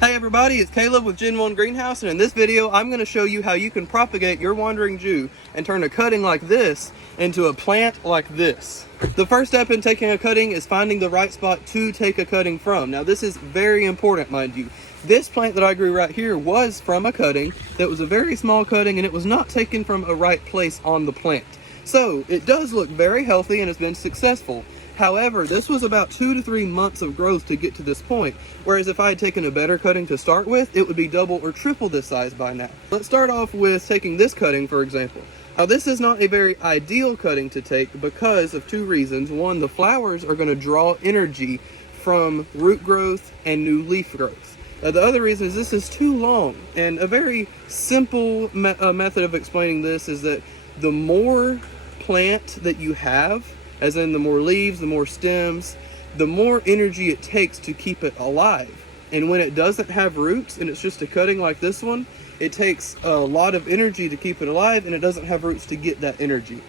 Hey everybody, it's Caleb with Gen1 Greenhouse, and in this video I'm going to show you how you can propagate your wandering Jew and turn a cutting like this into a plant like this. The first step in taking a cutting is finding the right spot to take a cutting from. Now this is very important, mind you. This plant that I grew right here was from a cutting that was a very small cutting, and it was not taken from a right place on the plant. So it does look very healthy and has been successful. However, this was about 2 to 3 months of growth to get to this point, whereas if I had taken a better cutting to start with, it would be double or triple this size by now. Let's start off with taking this cutting, for example. Now, this is not a very ideal cutting to take because of two reasons. One, the flowers are going to draw energy from root growth and new leaf growth. The other reason is this is too long, and a very simple method of explaining this is that the more plant that you have, as in the more leaves, the more stems, the more energy it takes to keep it alive. And when it doesn't have roots and it's just a cutting like this one, it takes a lot of energy to keep it alive, and it doesn't have roots to get that energy.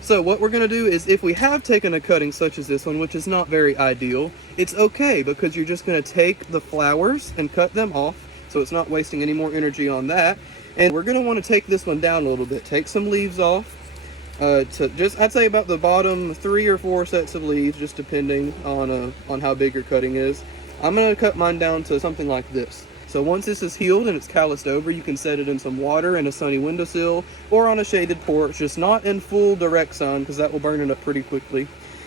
So what we're going to do is, if we have taken a cutting such as this one, which is not very ideal, it's okay because you're just going to take the flowers and cut them off, so it's not wasting any more energy on that. And we're going to want to take this one down a little bit, take some leaves off. To just, I'd say about the bottom 3 or 4 sets of leaves, just depending on how big your cutting is. I'm going to cut mine down to something like this. So once this is healed and it's calloused over, you can set it in some water in a sunny windowsill or on a shaded porch, just not in full direct sun because that will burn it up pretty quickly.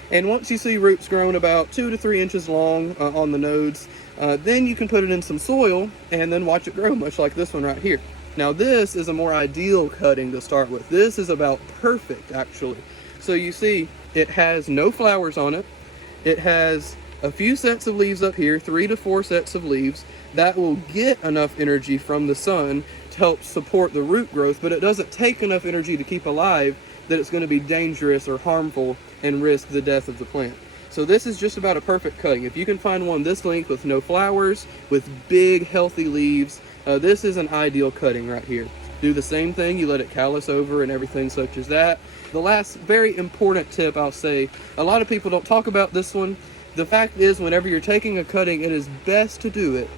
And once you see roots growing about 2 to 3 inches long on the nodes, then you can put it in some soil and then watch it grow, much like this one right here. Now this is a more ideal cutting to start with. This is about perfect, actually. So you see, it has no flowers on it. It has a few sets of leaves up here, 3 to 4 sets of leaves that will get enough energy from the sun to help support the root growth, but it doesn't take enough energy to keep alive that it's going to be dangerous or harmful and risk the death of the plant. So this is just about a perfect cutting. If you can find one this length with no flowers, with big healthy leaves, this is an ideal cutting right here. Do the same thing, you let it callus over and everything such as that. The last very important tip I'll say, a lot of people don't talk about this one. The fact is, whenever you're taking a cutting, it is best to do it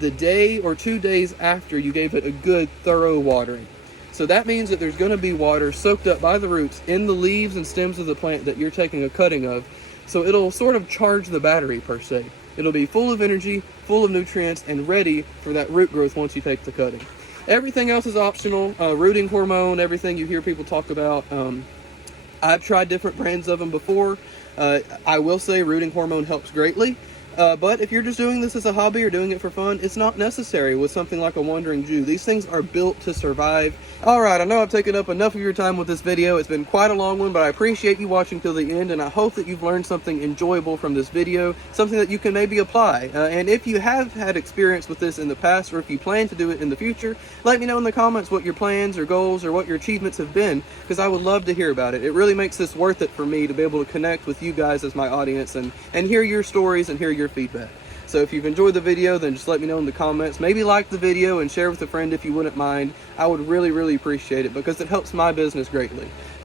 the day or 2 days after you gave it a good thorough watering. So that means that there's going to be water soaked up by the roots in the leaves and stems of the plant that you're taking a cutting of. So it'll sort of charge the battery per se. It'll be full of energy, full of nutrients, and ready for that root growth once you take the cutting. Everything else is optional. Rooting hormone, everything you hear people talk about. I've tried different brands of them before. I will say rooting hormone helps greatly. But if you're just doing this as a hobby or doing it for fun, it's not necessary with something like a wandering Jew. These things are built to survive. Alright, I know I've taken up enough of your time with this video. It's been quite a long one, but I appreciate you watching till the end, and I hope that you've learned something enjoyable from this video, something that you can maybe apply. And if you have had experience with this in the past, or if you plan to do it in the future, let me know in the comments what your plans or goals or what your achievements have been, because I would love to hear about it. It really makes this worth it for me to be able to connect with you guys as my audience and hear your stories and hear your feedback. So if you've enjoyed the video, then just let me know in the comments. Maybe like the video and share with a friend if you wouldn't mind. I would really, really appreciate it because it helps my business greatly.